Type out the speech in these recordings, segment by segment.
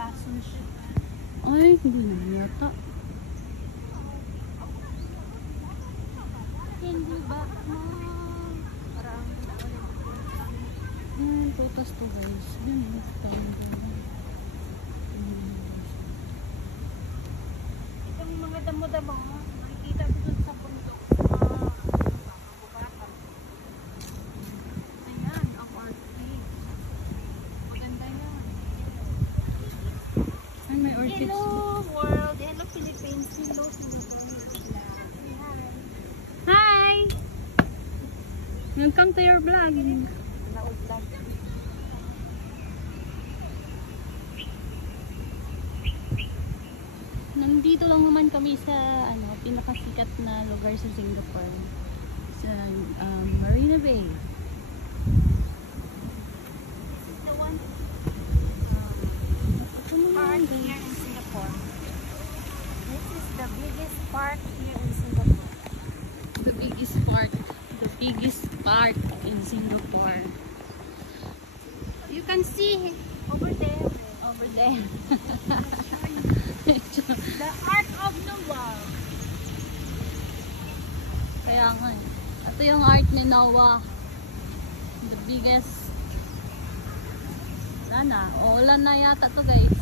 lason siya. Ay, hindi na yata. Hindi ba mo? Parang Ayan, putas to guys. Ayan, itong mga damo-damo, makikita ko dun sa bundok. Ayan, ang orchid. Maganda yan. Ay, may orchids. Hello world, hello Philippines, hello Philippines. Hi! Welcome to your vlog. Naudlag. Nandito lang naman kami sa pinakasikat na lugar sa Singapore. Sa Marina Bay. This is the one Ito naman park guys. here in Singapore. This is the biggest park here in Singapore. The biggest park. The biggest park in Singapore. You can see over there. Over there. The Ark of Noah. Kaya nga eh. Ito yung art ni Noah. The biggest. Wala na. O, ulan na yata to guys.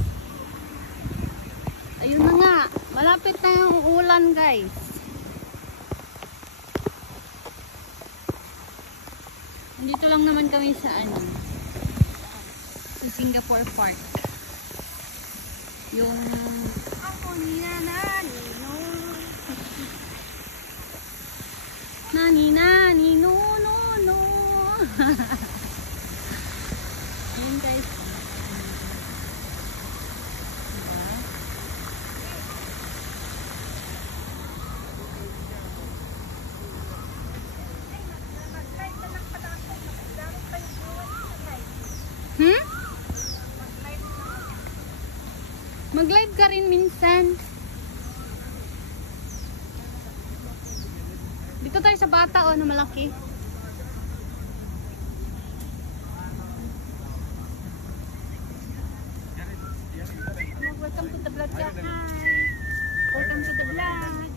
Ayun na nga. Malapit na yung ulan guys. Nandito lang naman kami sa sa Singapore Park. Yung Ako niya nanino. nani no no no. Ayun guys. Diba? Hmm? Mag-live ka rin minsan. Dito tayo sa bata na malaki. Welcome to the vlog. Hi. Welcome to the vlog.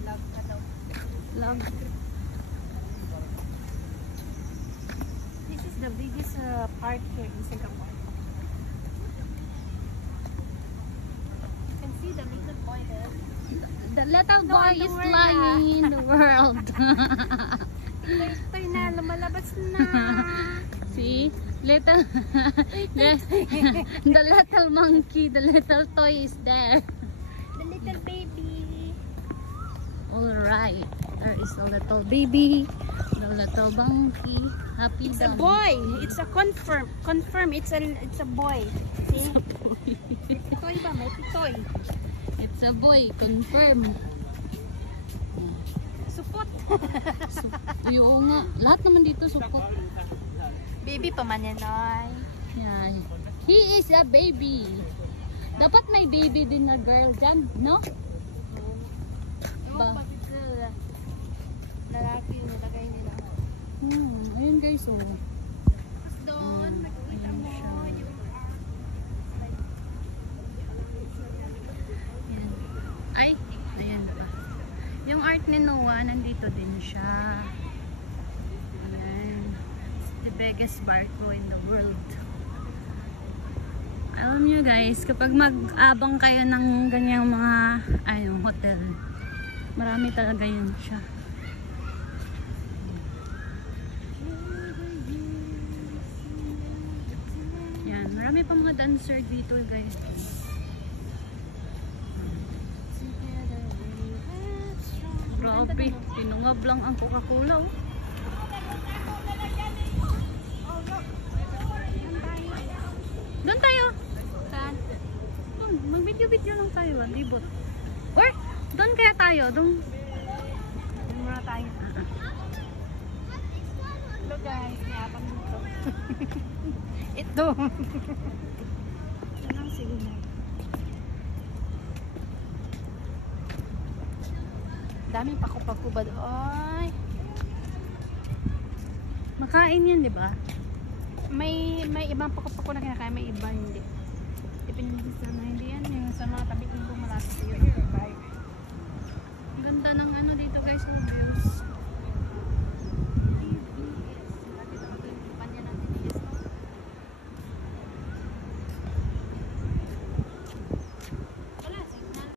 Vlog ka daw. Love. This is the biggest park here in Singapore. You can see the little boy there. The little No, boy the is world flying in the world. Ito na, lumalabas na. See? Little the little monkey, the little toy is there. The little baby. Alright. There is a little baby. The little monkey. Happy It's a done. boy. It's a confirm. Confirm. It's a boy. See? May pitoy ba? May pitoy. It's a boy. Confirm. Supot. Yung nga. Lahat naman dito support. Baby pa man yan, ay. Yan. He is a baby. Dapat may baby din na girl dyan, no? Ba? Lalaki yung nalagay nila. Ayun guys, oh. Tapos doon, nakikita mo yung Ay, ayan pa. Yung art ni Noah, nandito din siya. Ayan. It's the biggest barko in the world. Alam nyo guys, kapag mag-abang kayo ng ganyang mga hotel, marami talaga yun siya. Yan, marami pa mga dancer dito guys. Grabe, pinungab lang ang Coca-Cola oh. Doon tayo. saan? Doon, mag-video-video lang tayo, libot. Or, doon kaya tayo, doon. Doon muna tayo. Hello guys, may apang dito. Ito. Anong sige na. Daming pakupag-kubad. Ay. Makain yan, di ba? may ibang pako-pako na kinakain, may iba hindi. Depende sa ano, hindi yan yung sa mga tabi ko malapit.